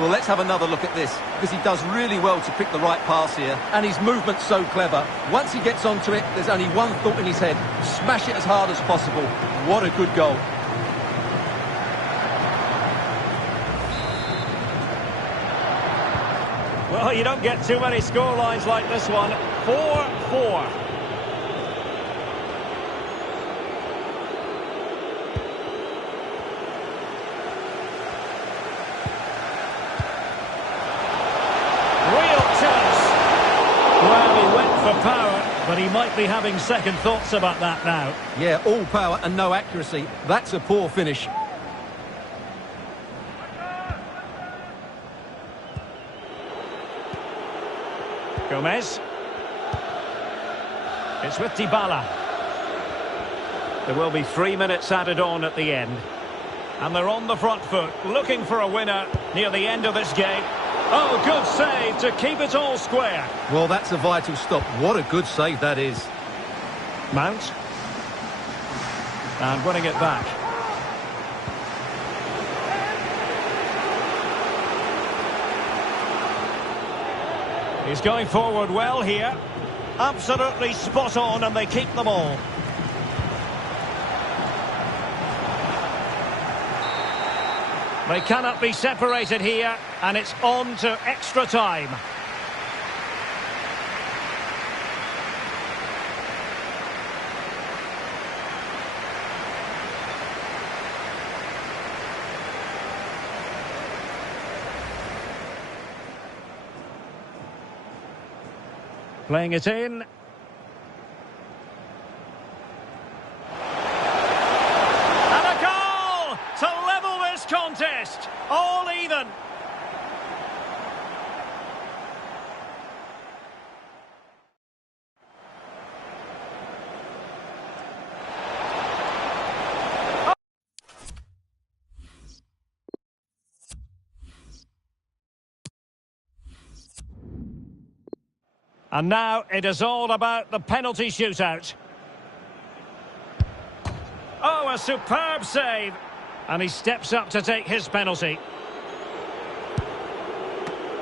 Well, let's have another look at this, because he does really well to pick the right pass here, and his movement's so clever. Once he gets onto it, there's only one thought in his head: smash it as hard as possible. What a good goal. Well, you don't get too many scorelines like this one. 4-4. Real chance. Well, he went for power, but he might be having second thoughts about that now. Yeah, all power and no accuracy. That's a poor finish. Gomez. It's with Dybala. There will be 3 minutes added on at the end. And they're on the front foot, looking for a winner near the end of this game. Oh, good save to keep it all square. Well, that's a vital stop. What a good save that is. Mount. And winning it back. He's going forward well here. Absolutely spot on, and they keep the ball. They cannot be separated here, and it's on to extra time. Playing it in. And a goal to level this contest. All even. And now it is all about the penalty shootout. Oh, a superb save. And he steps up to take his penalty.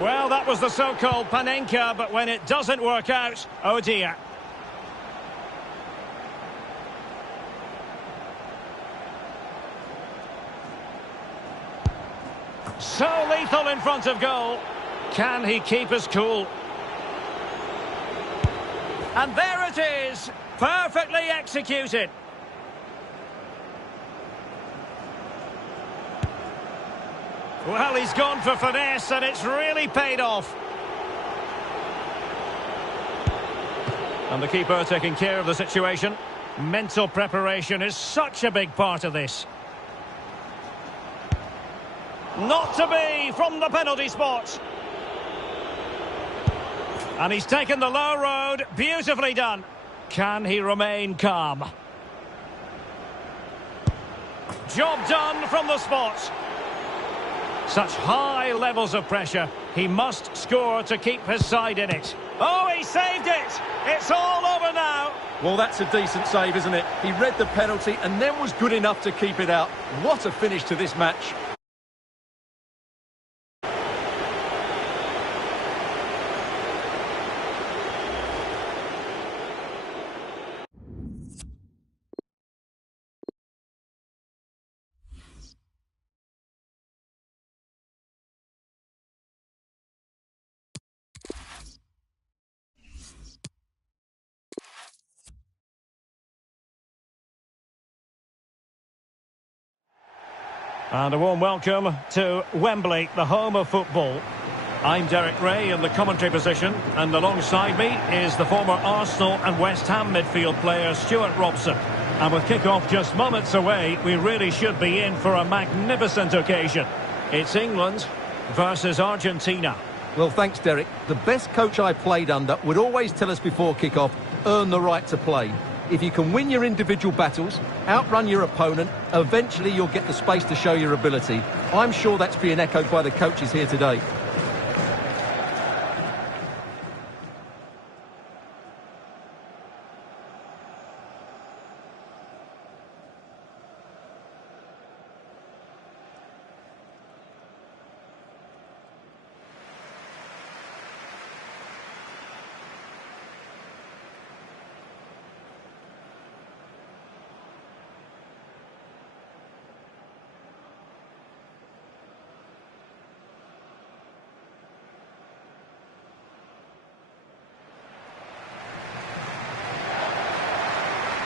Well, that was the so-called Panenka, but when it doesn't work out, oh dear. So lethal in front of goal. Can he keep his cool? And there it is, perfectly executed. Well, he's gone for finesse, and it's really paid off. And the keeper taking care of the situation. Mental preparation is such a big part of this. Not to be from the penalty spot. And he's taken the low road. Beautifully done. Can he remain calm? Job done from the spot. Such high levels of pressure. He must score to keep his side in it. Oh, he saved it. It's all over now. Well, that's a decent save, isn't it? He read the penalty and then was good enough to keep it out. What a finish to this match. And a warm welcome to Wembley, the home of football. I'm Derek Ray in the commentary position, and alongside me is the former Arsenal and West Ham midfield player Stuart Robson. And with kick-off just moments away, we really should be in for a magnificent occasion. It's England versus Argentina. Well, thanks, Derek. The best coach I played under would always tell us before kick-off, earn the right to play. If you can win your individual battles, outrun your opponent, eventually you'll get the space to show your ability. I'm sure that's being echoed by the coaches here today.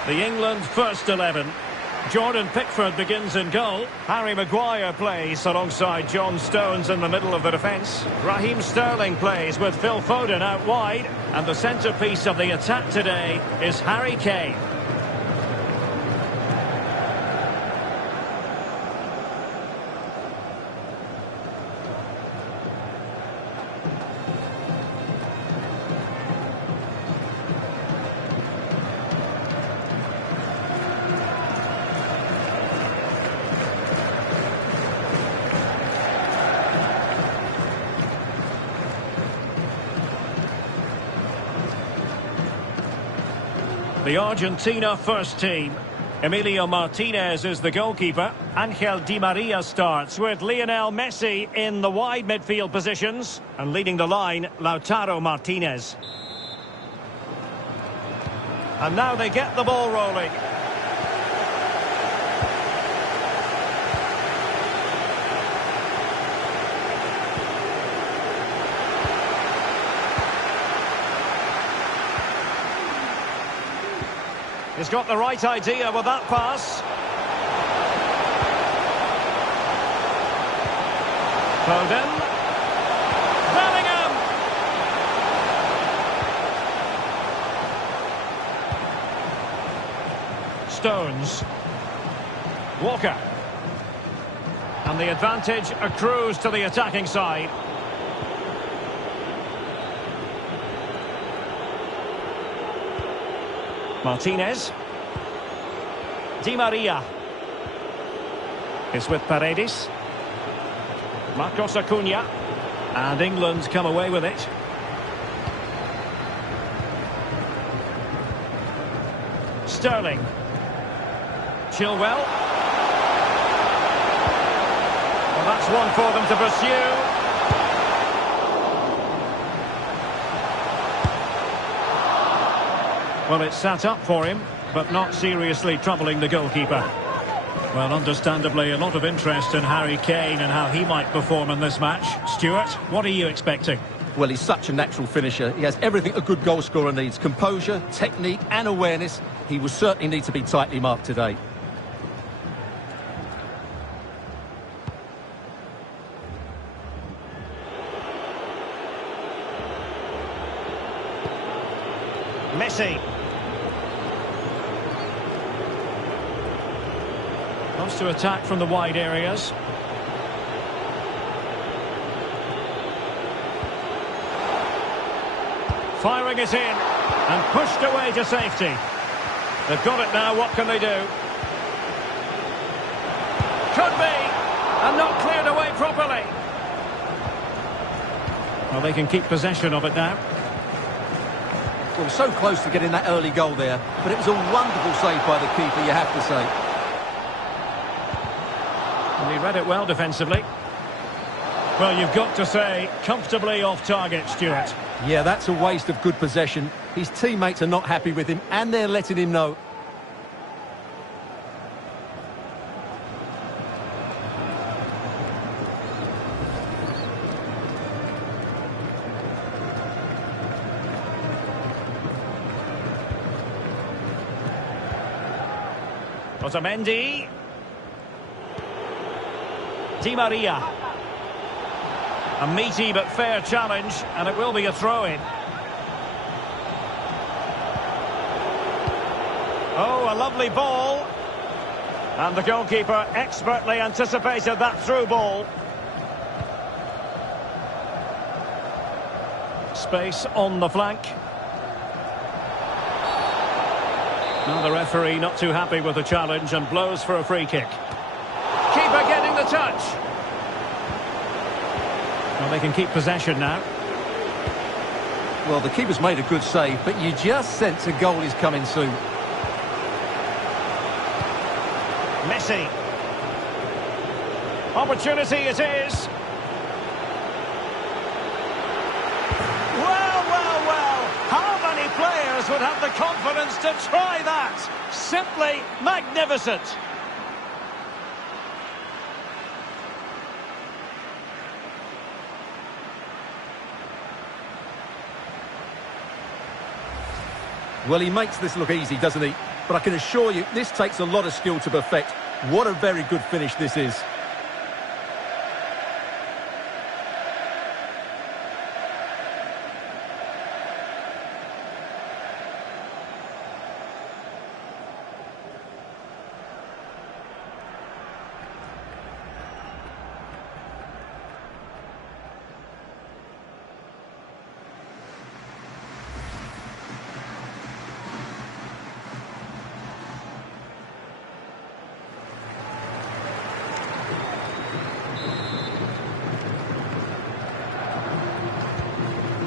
The England first 11. Jordan Pickford begins in goal. Harry Maguire plays alongside John Stones in the middle of the defence. Raheem Sterling plays with Phil Foden out wide. And the centrepiece of the attack today is Harry Kane. The Argentina first team. Emilio Martinez is the goalkeeper. Angel Di Maria starts with Lionel Messi in the wide midfield positions. And leading the line, Lautaro Martinez. And now they get the ball rolling. He's got the right idea with that pass. Foden. Bellingham. Stones. Walker. And the advantage accrues to the attacking side. Martinez. Di Maria. It's with Paredes. Marcos Acuna. And England come away with it. Sterling. Chilwell. Well, that's one for them to pursue. Well, it's sat up for him, but not seriously troubling the goalkeeper. Well, understandably, a lot of interest in Harry Kane and how he might perform in this match. Stuart, what are you expecting? Well, he's such a natural finisher. He has everything a good goalscorer needs. Composure, technique and awareness. He will certainly need to be tightly marked today. Messi. Wants to attack from the wide areas. Firing it in and pushed away to safety. They've got it now, what can they do? Could be, and not cleared away properly. Well, they can keep possession of it now. Well, so close to getting that early goal there, but it was a wonderful save by the keeper, you have to say. And he read it well defensively. Well, you've got to say, comfortably off target, Stuart. Yeah, that's a waste of good possession. His teammates are not happy with him, and they're letting him know. Otamendi. Di Maria. A meaty but fair challenge, and it will be a throw-in. Oh, a lovely ball. And the goalkeeper expertly anticipated that through ball. Space on the flank. Now the referee not too happy with the challenge and blows for a free kick. Keeper getting the touch. Well, they can keep possession now. Well, the keeper's made a good save, but you just sense a goal is coming soon. Messi. Opportunity it is. Well. How many players would have the confidence to try that? Simply magnificent. Well, he makes this look easy, doesn't he? but I can assure you this takes a lot of skill to perfect. What a very good finish this is.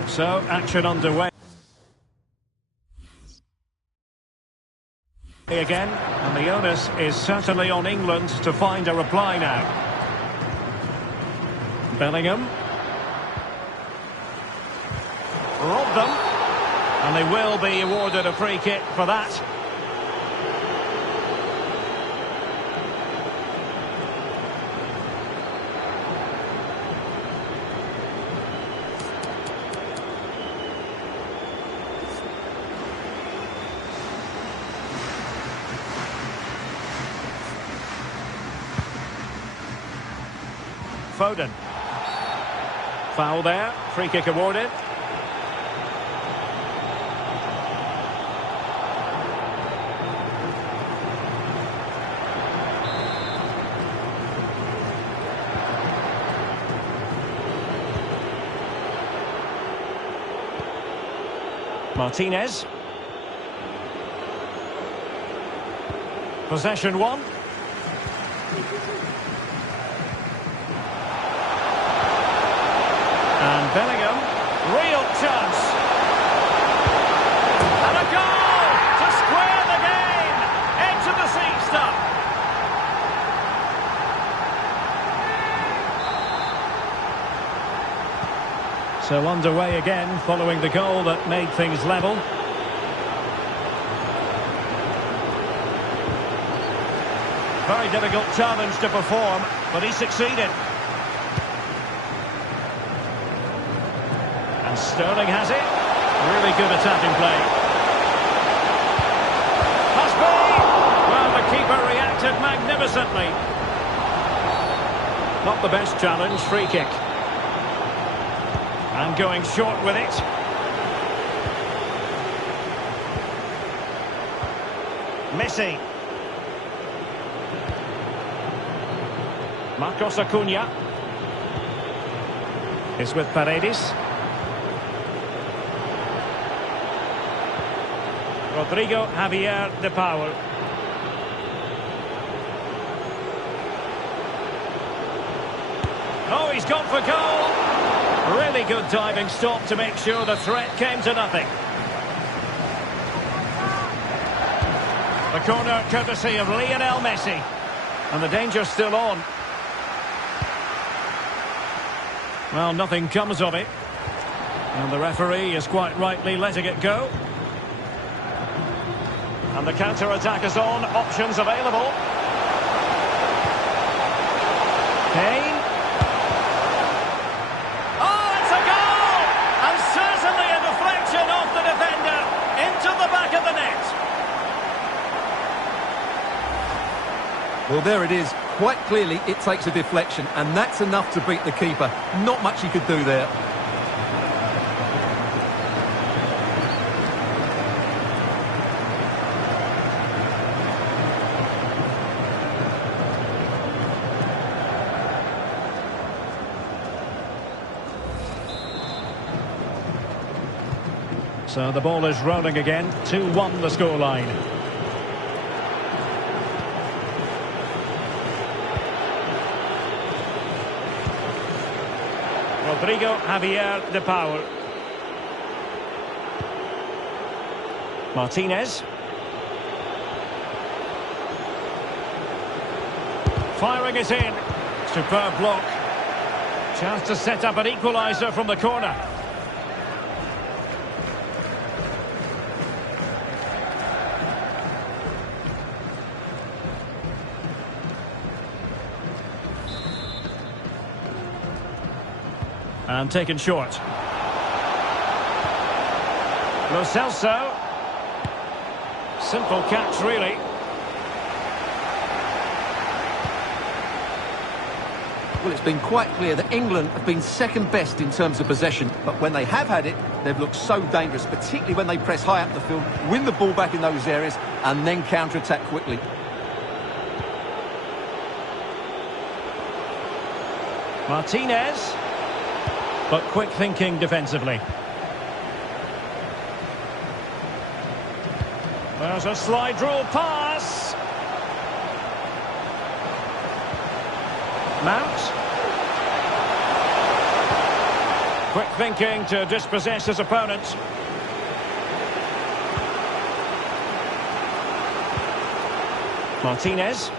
So, action underway again, and the onus is certainly on England to find a reply now. Bellingham. Robbed them, and they will be awarded a free kick for that. Foden. Foul there. Free kick awarded. Martinez. Possession one. And Bellingham, real chance. And a goal to square the game. Edge of the seat stuff. So underway again following the goal that made things level. Very difficult challenge to perform, but he succeeded. And Sterling has it. Really good attacking play. Must be! Well, the keeper reacted magnificently. Not the best challenge, free kick. And going short with it. Messi. Marcos Acuna is with Paredes. Rodrigo Javier de Paul. Oh, he's gone for goal. Really good diving stop to make sure the threat came to nothing. The corner courtesy of Lionel Messi. And the danger's still on. Well, nothing comes of it. And the referee is quite rightly letting it go. And the counter-attack is on. Options available. Kane. Oh, it's a goal! And certainly a deflection off the defender into the back of the net. Well, there it is. Quite clearly, it takes a deflection, and that's enough to beat the keeper. Not much he could do there. So the ball is rolling again. 2-1 the scoreline. Rodrigo Javier de Paul. Martinez. Firing it in. Superb block. Chance to set up an equaliser from the corner. And taken short. Lo Celso. Simple catch, really. Well, it's been quite clear that England have been second best in terms of possession, but when they have had it, they've looked so dangerous, particularly when they press high up the field, win the ball back in those areas, and then counter-attack quickly. Martinez, but quick thinking defensively. There's a slide rule pass. Mount. Quick thinking to dispossess his opponent. Martinez.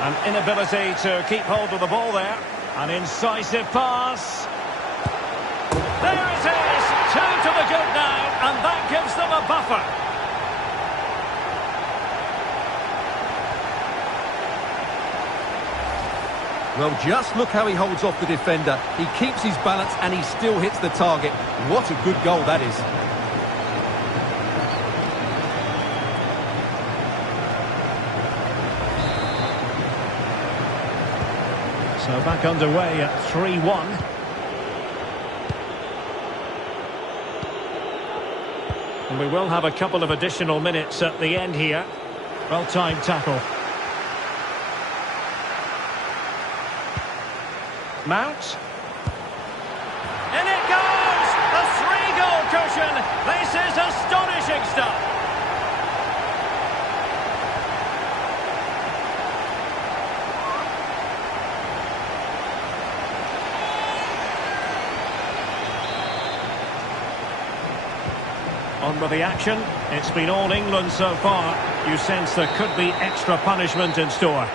An inability to keep hold of the ball there. An incisive pass. There it is! 2 to the good now, and that gives them a buffer. Well, just look how he holds off the defender. He keeps his balance and he still hits the target. What a good goal that is. So back underway at 3-1. And we will have a couple of additional minutes at the end here. Well-timed tackle. Mount. In it goes! A 3-goal cushion! This is astonishing stuff! On with the action. It's been all England so far. You sense there could be extra punishment in store.